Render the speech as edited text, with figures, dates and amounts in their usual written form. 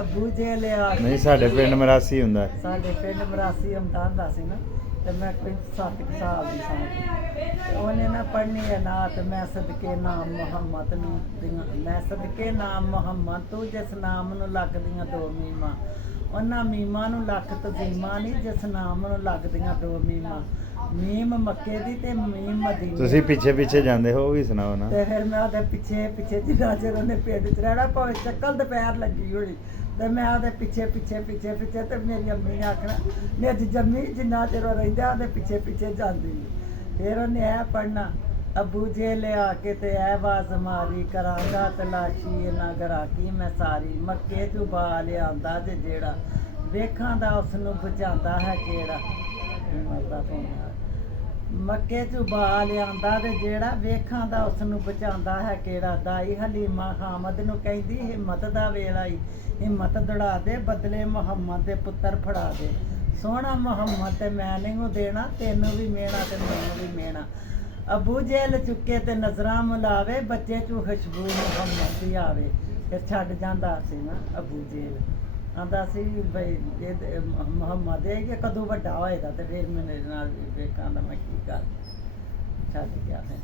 ਅਬੂ ਜੇ ਲਿਆ ਨਹੀਂ ਸਾਡੇ ਪਿੰਡ ਮਰਾਸੀ ਹੁੰਦਾ ਹੈ। ਸਾਡੇ ਪਿੰਡ ਮਰਾਸੀ ਹੁੰਦਾ ਸੀ ਨਾ ਤੇ ਮੈਂ ਕੋਈ 7 ਸਾਲ ਦੀ ਸਾਂ ਤੇ ਉਹਨੇ ਨਾ ਪੜ੍ਹਨੀ ਹੈ ਨਾ ਤੇ ਮੈਂ ਸਦਕੇ ਨਾਮ ਮੁਹੰਮਦ ਨੂੰ ਮੈਂ ਸਦਕੇ ਨਾਮ ਮੁਹੰਮਦ ਤੂੰ ਜਿਸ ਨਾਮ ਨੂੰ ਲੱਗਦੀਆਂ 2 ਮੀਮਾਂ ਉਹਨਾਂ ਮੀਮਾਂ ਨੂੰ ਲੱਖ ਤਜ਼ੀਮਾਂ ਨਹੀਂ ਜਿਸ ਨਾਮ ਨੂੰ ਲੱਗਦੀਆਂ 2 ਮੀਮਾਂ ਮੀਮ ਮੱਕੇ ਦੀ ਤੇ ਮੀਮ ਮਦੀਨੇ ਤੁਸੀਂ ਪਿੱਛੇ ਪਿੱਛੇ ਜਾਂਦੇ ਹੋ ਉਹ ਵੀ ਸੁਣਾਓ ਨਾ। ਤੇ ਫਿਰ ਮੈਂ ਉਹਦੇ ਪਿੱਛੇ ਜਿੰਨਾ ਚਿਰ ਉਹਨੇ ਪਿੰਡ 'ਚ ਰਹਿਣਾ ਭਾਵੇਂ ਚੱਕਲ ਦੁਪਹਿਰ ਲੱਗੀ ਹੋਣੀ ਤੇ ਮੈਂ ਉਹਦੇ ਪਿੱਛੇ ਤੇ ਮੇਰੀ ਅੰਮੀ ਨੇ ਆਖਣਾ ਨੇ ਅੱਜ ਜੰਮੀ ਜਿੰਨਾ ਚਿਰ ਉਹ ਰਹਿੰਦਾ ਉਹਦੇ ਪਿੱਛੇ ਜਾਂਦੀ ਫਿਰ ਉਹਨੇ ਇਹ ਪੜ੍ਹਨਾ ਅਬੂ ਜੇ ਲਿਆ ਕੇ ਤੇ ਇਹ ਆਵਾਜ਼ ਮਾਰੀ ਕਰਾਂਗਾ ਤਲਾਸ਼ੀ ਇਹਨਾਂ ਗਰਾਕੀ ਮੈਂ ਸਾਰੀ ਮੱਕੇ 'ਚੋਂ ਬਾ ਲਿਆਂਦਾ ਜੇ ਜਿਹੜਾ ਵੇਖਾਂ ਦਾ ਉਸ ਨੂੰ ਬੁਝਾਉਂਦਾ ਹੈ ਕਿਹੜਾ ਮਰਦਾ ਪਾਉਣਾ ਮੱਕੇ 'ਚੋਂ ਬਾ ਲਿਆਂਦਾ ਤੇ ਜਿਹੜਾ ਵੇਖਾਂ ਦਾ ਉਸ ਨੂੰ ਬਚਾਉਂਦਾ ਹੈ ਕਿਹੜਾ ਦਾਈ ਹਲੀਮਾ ਹਾਮਦ ਨੂੰ ਕਹਿੰਦੀ ਹਿੰਮਤ ਦਾ ਵੇਲਾ ਈ ਹਿੰਮਤ ਦੜਾ ਦੇ ਬਦਲੇ ਮੁਹੰਮਦ ਦੇ ਪੁੱਤਰ ਫੜਾ ਦੇ ਸੋਹਣਾ ਮੁਹੰਮਦ ਤੇ ਮੈਂ ਨਹੀਂ ਦੇਣਾ ਤੈਨੂੰ ਵੀ ਮਿਹਣਾ ਤੇ ਮੈਨੂੰ ਵੀ ਮਿਹਣਾ ਅਬੂ ਜਹਿਲ ਚੁੱਕੇ ਤੇ ਨਜ਼ਰਾਂ ਮੁਲਾਵੇ ਬੱਚੇ 'ਚੋਂ ਖੁਸ਼ਬੂ ਮੁਹੰਮਦ ਦੀ ਆਵੇ ਫਿਰ ਛੱਡ ਜਾਂਦਾ ਸੀ ਨਾ ਅਬੂ ਜਹਿਲ ਆਂਦਾ ਸੀ ਬਈ ਇਹ ਮੁਹੰਮਦ ਇਹ ਕਿ ਕਦੋਂ ਵੱਡਾ ਹੋਏਗਾ ਤੇ ਫਿਰ ਮੇਰੇ ਨਾਲ ਵੇਖਾਂ ਦਾ ਮੈਂ ਕੀ ਕਰ ਛੱਡ ਗਿਆ ਫਿਰ